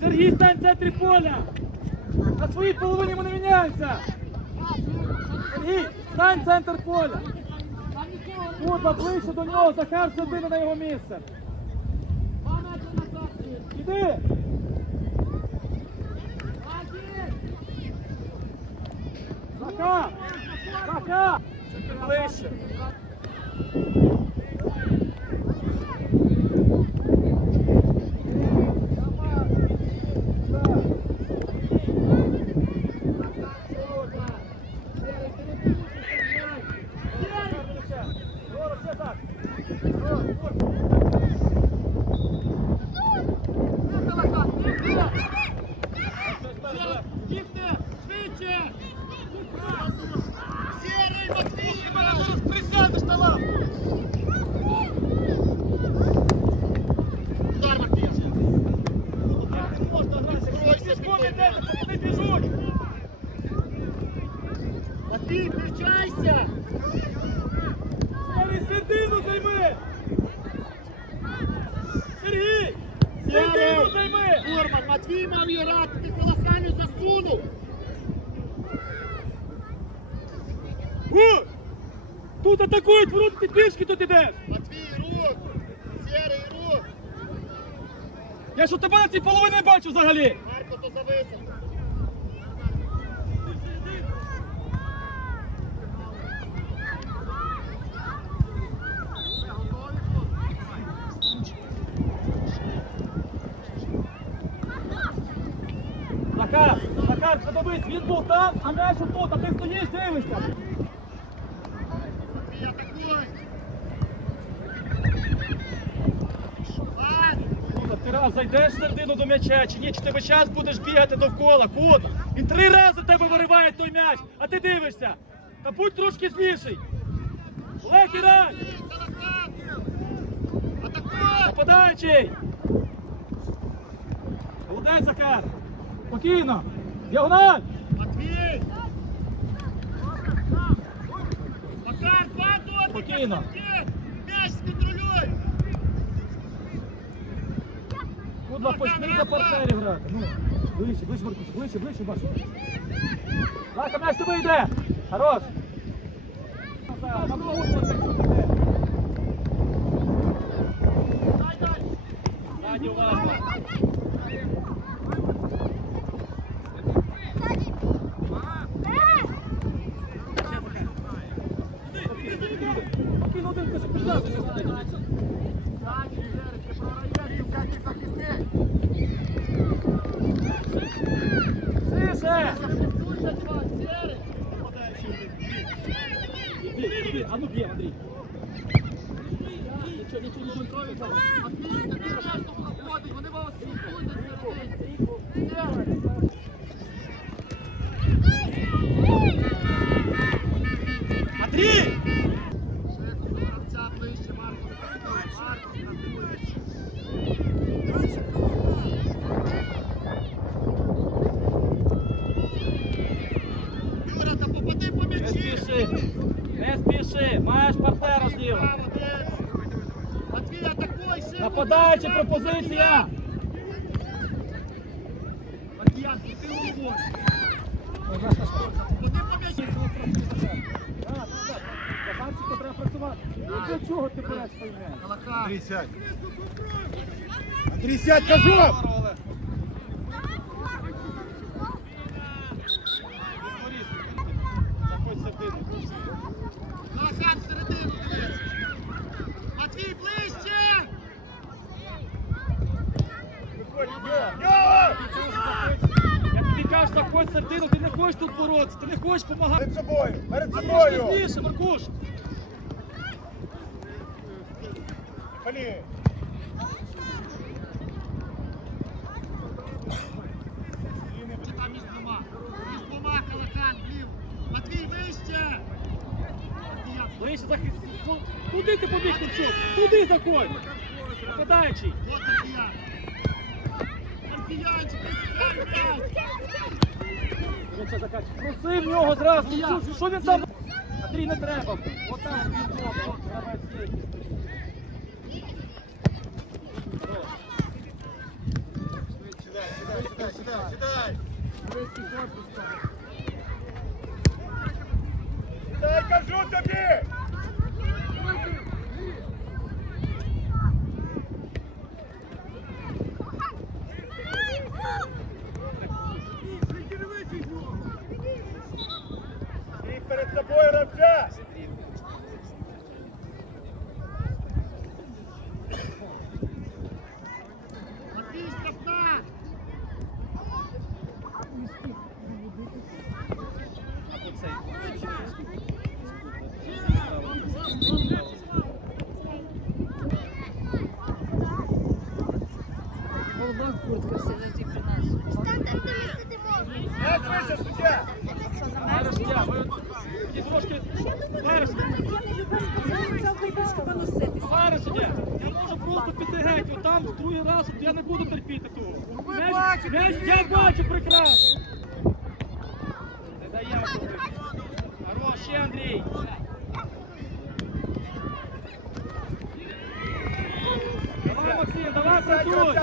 Сергій, стань в центрі поля! На своїй половині ми не міняємося! Сергій, стань в центр поля! Куда ближче до нього, Захар сюди на його місце! Іди! Захар! Захар! Ближче! Їхте, швидше! Сірий, Матвій, ти мене зараз присядеш на лаву! Удар, Матвій! Не можна грати, іде, не біжуть! Матвій, включайся! Сергій, середину займи! Сергій! Середину займи! Норман, Матвій мав її грати, ти Холоханю засунув! Гу! Тут атакують ворот, ти пішки тут ідеш! Матвій, рух! Сірий, рух! Я у тебе на цій половині не бачу взагалі! Захар! Захар, подивись, він був там, а м'яч тут, а ти стоїш, дивишся! Матвій, атакуй! Пас! Куда, ти раз зайдеш середину до м'яча, чи ні? Чи ти весь час будеш бігати довкола? Куда? Він три рази тебе вириває той м'яч, а ти дивишся! Та будь трошки зліший! Легкий рай! Нападаючий! Молодець, Захар! Спокійно! Діагональ! Матвій! Спокійно. Є! М'яч контролюй! Кудла, почни за партнерів грати. Ну, ближче, ближче, Маркуш, ближче, ближче, Баша. Лака, м'яч тобі йде! Хорош! Ззаді уважно. Один каже, підказуй. Тише! Іди, іди, а ну б'є, Андрій. Нічого, нічого, нічого. Вони вас спілкуються Андрій! Юра, та попади по м'ячі! Не спіши! Маєш партнера зліва! Нападаючи пропозиція! Захарчику треба працювати. Для чого ти береш той! Андрій, сядь. Андрій, сядь, кажу! Заходь середину. Калахан всередину, дивись! Матвій, ближче! Я тобі кажу, заходь середину, ти не хочеш тут боротися, ти не хочеш допомагати. Перед собою, перед собою! зліше, Маркуш! Матвій, вище! Захист. Ну, Куди ти побіг, Курчук? Куди заходь? Нападаючий. Вот Матвіян! Просив в нього зразу. Що- Що він там? Андрій, не треба. Отам спінцов, от гравець є. Хорош. Сідай, сідай, Стандартно ми сидимо. Що за мерзлі? Я, трошки зараз. Зараз я. Я можу просто піти геть, отам в другий раз от я не буду терпіти того. М'яч я бачу прекрасно. Не даємо. Хорош, ще Андрій. Давай, Максим, давай працюй.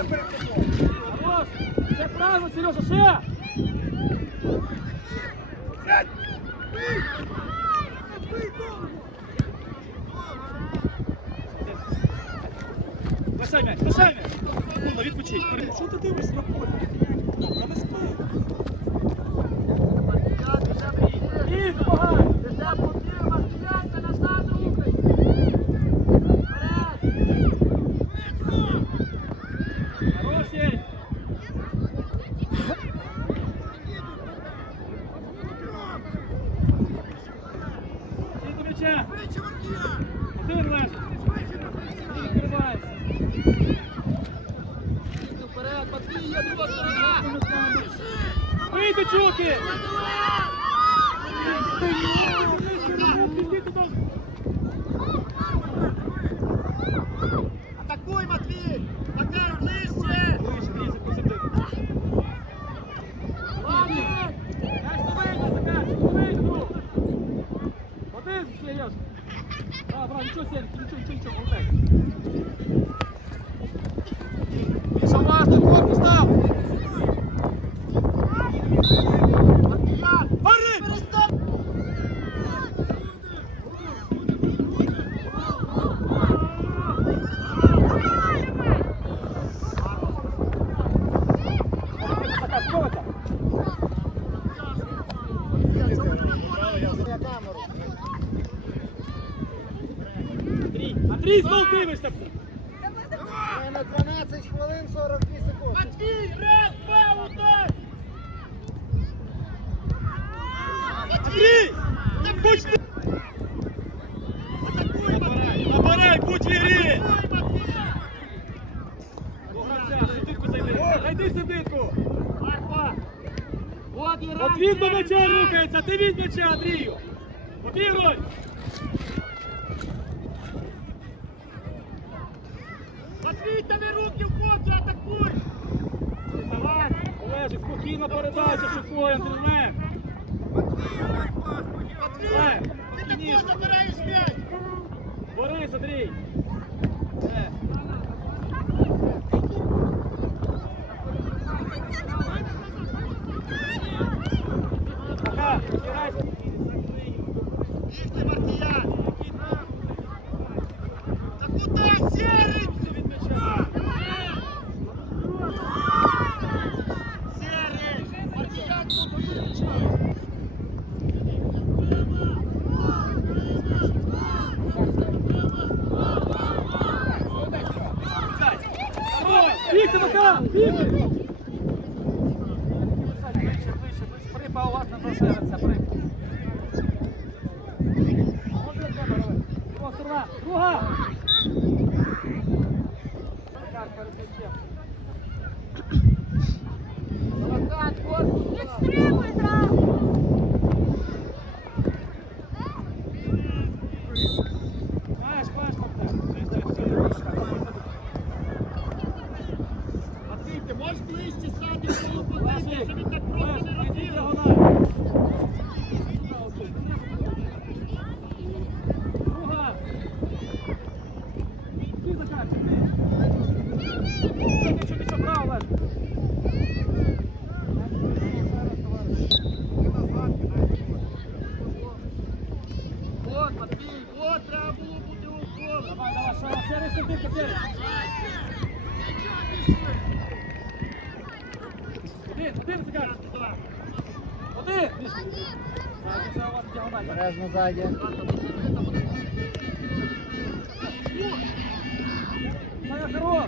Хорош. Це правильно, Сережа, ще. Сядь! Лишай м'яч, лишай м'яч. Кула, відпочинь. Що ти дивишся на полі? Добре, не спи. М'яча. Один лежить. І відкривається. Вперед, Матвій, друга сторона. Вийди, чуки! Атакуй, Матвій! Макар, ближче! Вище, Ліза, Один, Сережа! Браво, браво, нічого, Сергій, нічого, нічого, нічого, молодець. Міша, уважно, корпус став! Андрій, знов дивишся! На 12 хвилин 42 секунди. Матвій, раз, два, удар! Андрій! Будь ти! Набирай, набирай, будь в ігрі! Сидитку зайди. Зайди сидитку! От він до м'яча рухається, ти від м'яча, Андрію! Обігруй! Не руки в контру, атакуй! Давай! Олежик, спокійно передача, шукує, Андрій! Лев, Ти також забираєш м'яч! Борис, Андрій! Ти можеш ближче стати в свою позицію, що він так просто не розіграє. Давай, давай, шара, серый, серый, серый. Один, один, Захар. Один. Так, це у вас діагональ. Бережно ззаді. Саня, хорош.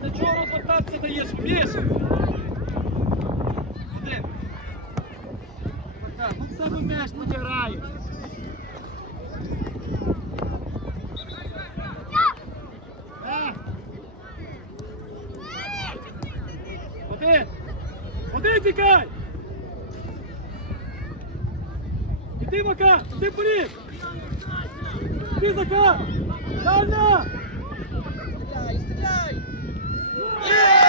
Для чого розвертатися даєш? Більше. Política! Dima cá! Dima por isso! Pisa cá! Dá-lhe! Estrelai! Estrelai! Yeah!